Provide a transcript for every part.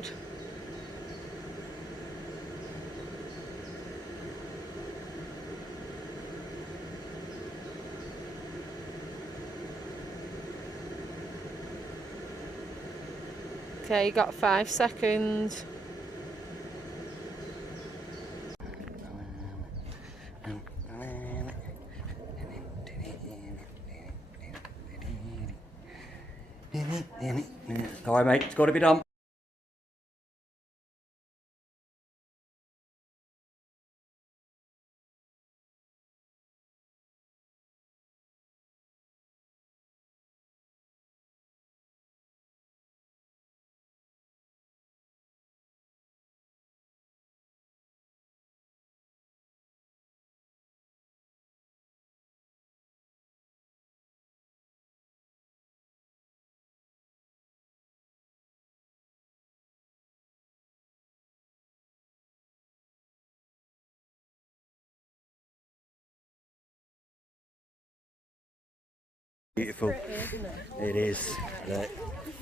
good. Okay, you got 5 seconds. All right, mate, it's got to be done. Beautiful. It is. Look,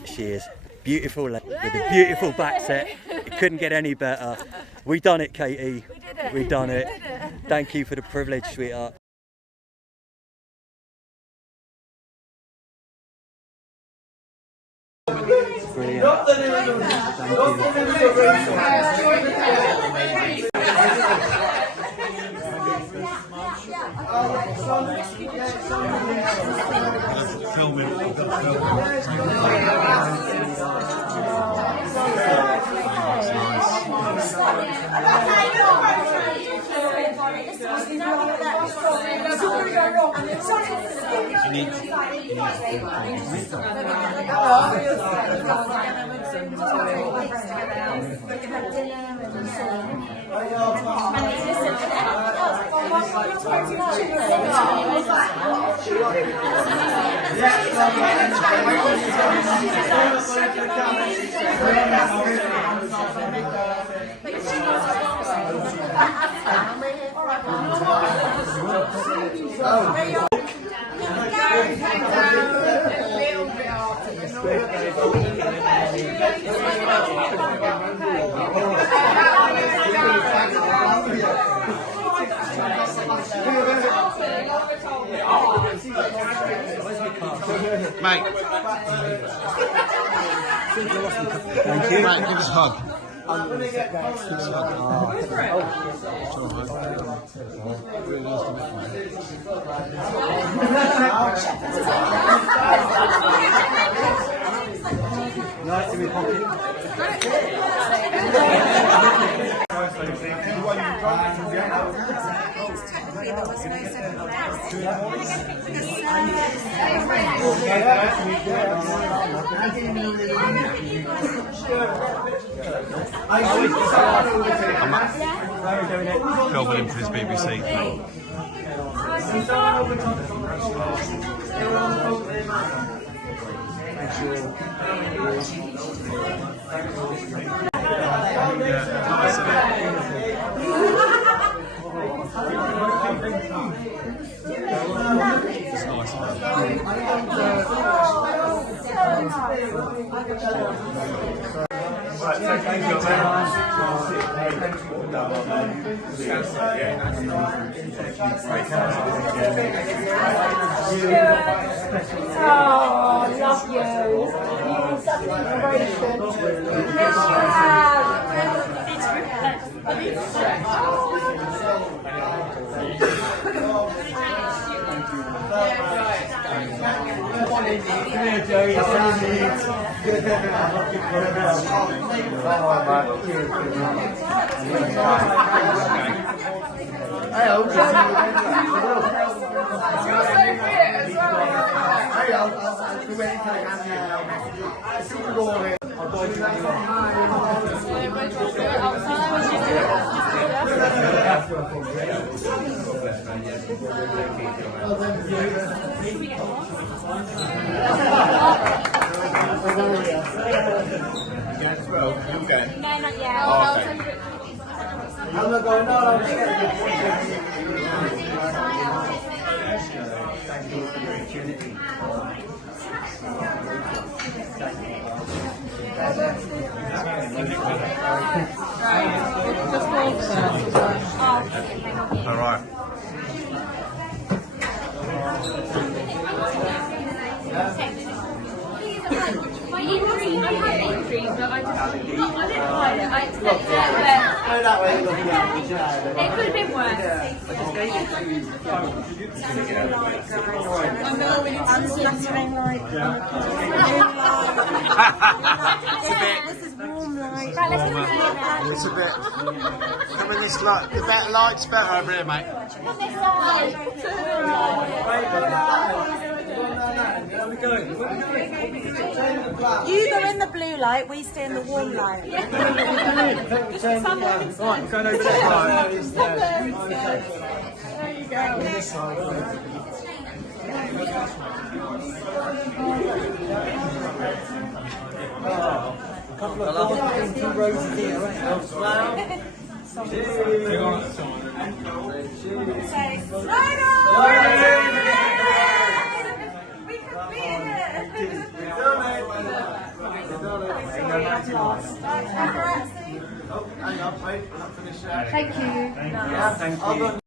she is beautiful with a beautiful back set. It couldn't get any better. We done it, Katie. We did it. We done it. Thank you for the privilege, sweetheart. Brilliant. Mate. Thank you. Mate, give us a hug. Give us a hug. It's all right. Really nice to meet you, mate. Nice to meet you. Phil Williams for his BBC. Oh, I love you. You've been such an inspiration. Just hold first. All right. My injury, I had injury, but I didn't hide it. I accepted it, but it could have been worse. I'm fluttering like this is warm light. Right, let's do it. It's a bit. Come in this light. The better light's better over here, mate. On this side. You go in the blue light, we stay in the warm light. Right, going over there. Thank you.